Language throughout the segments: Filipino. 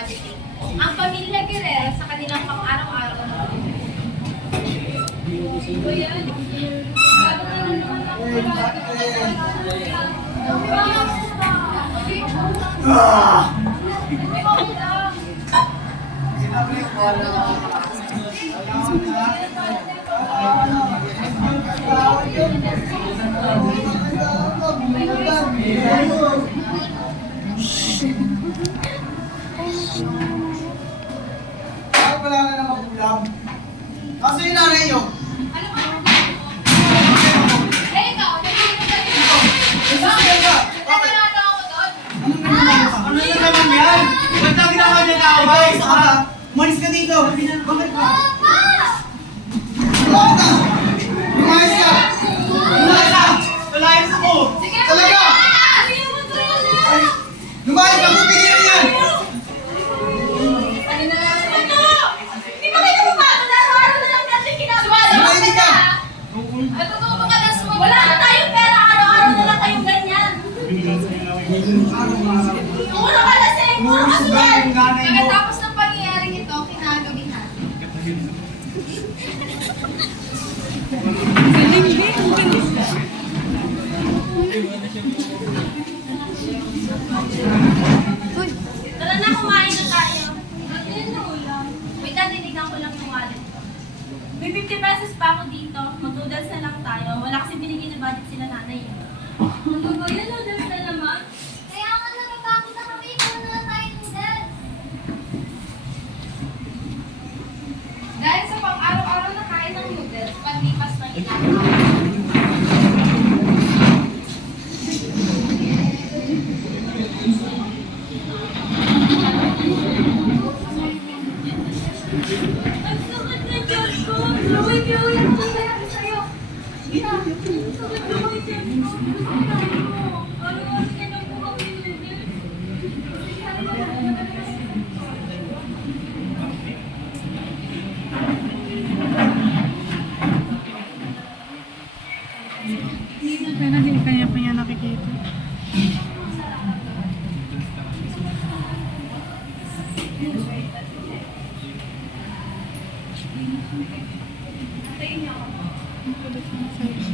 budgeting. Ang pamilya Guerrero sa kanilang pang-araw-araw na Wala na naman ulam. Kasi yung nanay nyo. ano ka? Eh, ikaw, nag-inom ka dito. Nagsasayaw ka. Bakit? Nagkakala ako doon. Ano na naman yan? Ba't na ginawa niya na ako? Bakit ka ba? Umalis ka dito. Bakit ba? Bakit ka? Lumayas ka! Lumayas ka! Lumayas ako! Sige, Talaga! sige mo doon. Ay, lumayas ka! Pupigilan yan! Hindi ba kayo pumato na araw na lang natin ginagawa? Lumayas ka! Ay, totoo ba ka na sumagot? Wala na tayong pera, araw-araw na lang kayong ganyan. Wala ka lasing mo, ano yan? Pagkatapos ng pangyayaring ito, kinagabihan. Tara na, kumain na tayo. Wait, dinignan ko lang yung wallet ko. May 50 pesos pa ako dito. Mag-noodles na lang tayo. Wala kasi binigyan na budget sila nanay. Ano ba yan? Noodles na naman? Kaya nga natatakot na kami kung na tayo noodles. Dahil sa pang-araw-araw na kain ng noodles, paglipas ng ilang araw. Ang sakit na Diyos ko! Laway, ano nangyayari sa'yo? Ang sakit na mga Diyos ko! Ano ka na po kami noodles? Kaya hindi kanya pa niya nakikita. Ang kulit ng size.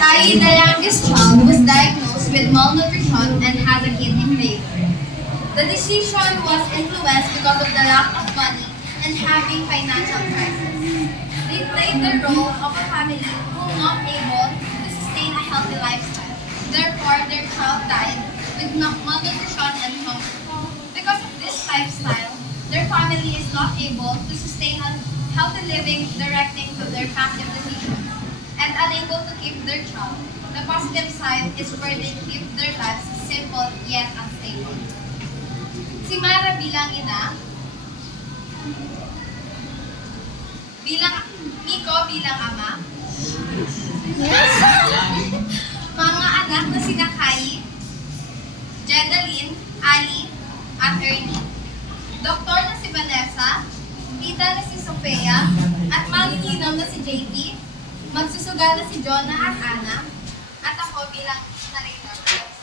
Kylie, the youngest child, was diagnosed with malnutrition and has a kidney failure. The decision was influenced because of the lack of money and having financial crisis. They played the role of a family who were not able to sustain a healthy lifestyle. Therefore, their child died with malnutrition and hunger. Because of this lifestyle, their family is not able to sustain a healthy living directing to their passive decisions and unable to keep their child. The positive side is where they keep their lives simple yet unstable. Si Mara bilang ina, Miko bilang ama, mga anak na sina Kai, Jedaline, Ali, at Ernie, doktor na si Vanessa, tita na si Sofia, at mangininaw na si JP, magsusugal na si Jonah at Anna, at ako bilang narrator.